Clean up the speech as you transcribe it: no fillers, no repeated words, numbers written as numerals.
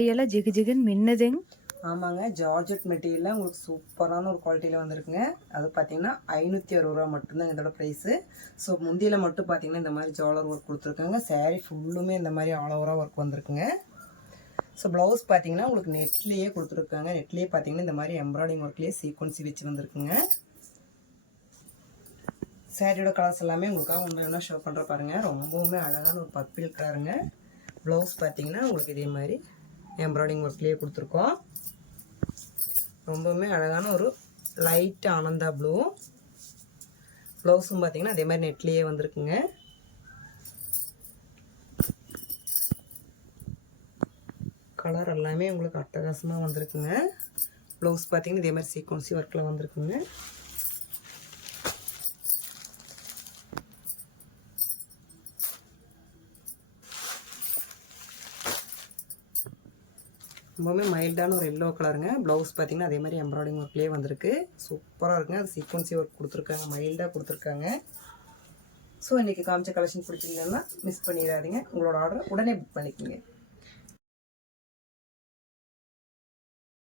எல்லாம் ஜிகு ஜிகுன்னு மின்னுதுங்க. ஆமாங்க, ஜார்ஜெட் மெட்டீரியலில் உங்களுக்கு சூப்பரான ஒரு குவாலிட்டியில் வந்திருக்குங்க. அது பார்த்தீங்கன்னா 560 ரூபா மட்டும்தான் இதோட ப்ரைஸு. ஸோ முந்தியில் மட்டும் பார்த்தீங்கன்னா இந்த மாதிரி ஜாலர் ஒர்க் கொடுத்துருக்காங்க. சாரீ ஃபுல்லுமே இந்த மாதிரி ஆல் ஓவராக ஒர்க் வந்திருக்குங்க. ஸோ ப்ளவுஸ் பார்த்தீங்கன்னா உங்களுக்கு நெட்லேயே கொடுத்துருக்காங்க. நெட்லேயே பார்த்தீங்கன்னா இந்த மாதிரி எம்ப்ராய்டிங் ஒர்க்லேயே சீக்வன்சி வச்சு வந்திருக்குங்க. சாரியோட கலர்ஸ் எல்லாமே உங்களுக்காக ஒன்று ஷோ பண்ணுற பாருங்கள். ரொம்பவுமே அழகான ஒரு பர்பிள் கலருங்க. ப்ளவுஸ் பார்த்தீங்கன்னா உங்களுக்கு இதே மாதிரி எம்ப்ராய்டிங் ஒர்க்லேயே கொடுத்துருக்கோம். ரொம்பவுமே அழகான ஒரு லைட் ஆனந்தா ப்ளூ. ப்ளவுஸும் பார்த்தீங்கன்னா அதே மாதிரி நெட்லேயே வந்திருக்குங்க. கலர் எல்லாமே உங்களுக்கு அட்டகாசமாக வந்திருக்குங்க. ப்ளவுஸ் பார்த்தீங்கன்னா இதே மாதிரி சீக்வன்சி ஒர்க்கில் வந்திருக்குங்க. ரொம்பவுமே மைல்டான ஒரு எல்லோ கலருங்க. ப்ளவுஸ் பார்த்தீங்கன்னா அதே மாதிரி எம்ப்ராய்டிங் ஒர்க்லேயே வந்திருக்கு. சூப்பராக இருக்குங்க. அது சீக்வன்சி ஒர்க் கொடுத்துருக்காங்க, மைல்டாக கொடுத்துருக்காங்க. ஸோ இன்றைக்கி காமிச்ச கலெக்ஷன் பிடிச்சிருந்தேன்னா மிஸ் பண்ணிடாதீங்க. உங்களோட ஆர்டரை உடனே புக் பண்ணிக்கோங்க.